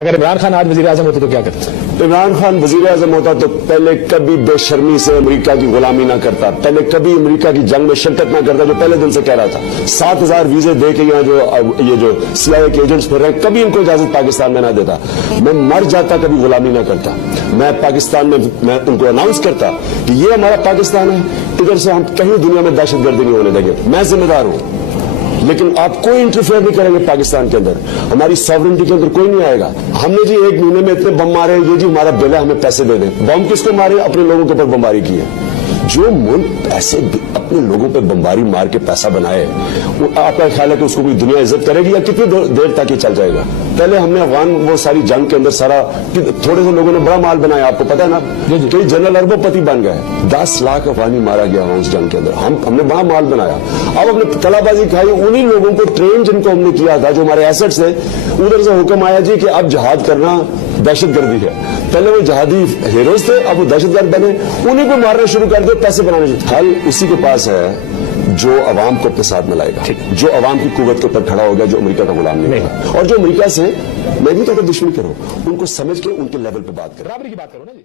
اگر عمران خان آج وزیر اعظم ہوتے تو کیا کرتے؟ عمران خان وزیر اعظم ہوتا تو پہلے کبھی بے شرمی سے امریکہ کی غلامی نہ کرتا، پہلے کبھی امریکہ کی جنگ میں شرکت نہ کرتا جو پہلے دن سے کہہ رہا تھا۔ 7,000 ویزے دے کے یہاں یہ جو CIA کے ایجنٹس پھر رہے ہیں، کبھی ان کو اجازت پاکستان میں نہ دیتا۔ میں مر جاتا کبھی غلامی نہ کرتا۔ میں پاکستان میں ان کو اناؤنس کرتا کہ یہ ہمارا پاکستان ہے، ادھر سے ہم کہیں دنیا میں دہشت گردی نہیں ہونے دیں گے، میں ذمہ دار ہوں، لیکن آپ کوئی انٹرفیئر نہیں کریں گے پاکستان کے اندر، ہماری ساورنٹی کے اندر کوئی نہیں آئے گا۔ ہم نے جی 1 مہینے میں اتنے بم مارے، یہ جی ہمارا بل ہے، ہمیں پیسے دے دیں۔ بم کس کو مارے؟ اپنے لوگوں کے اوپر بمباری کی ہے۔ جو ملک ایسے اپنے لوگوں پہ بمباری مار کے پیسہ بنائے، آپ کا خیال ہے کہ اس کو کوئی دنیا عزت کرے گی یا کتنی دیر تک یہ چل جائے گا؟ پہلے ہم نے افغان وہ ساری جنگ کے اندر سارا تھوڑے سے لوگوں نے بڑا مال بنایا، آپ کو پتا ہے نا، کئی جنرل اربوں پتی بن گئے، 10 لاکھ افغانی مارا گیا اس جنگ کے اندر، ہم نے بڑا مال بنایا۔ اب ہم نے کلا بازی کھائی، انہی لوگوں کو ٹرین جن کو ہم نے کیا تھا جو ہمارے ایسٹس ہیں، ادھر سے حکم آیا جی کہ اب جہاد کرنا دہشت گردی ہے۔ پہلے وہ جہادی ہیروز تھے، اب وہ دہشت گرد بنے، انہی کو مارنا شروع کر دے، پیسے بنانے شروع۔ حل اسی کے پاس ہے جو عوام کو اپنے ساتھ ملائے گا، جو عوام کی قوت کے اوپر کھڑا ہوگا، جو امریکہ کا غلام نہیں ہوگا، اور جو امریکہ سے میں نہیں کہتا دشمنی کرو، ان کو سمجھ کے ان کے لیول پہ بات کرو، برابری کی بات کرو نا جی۔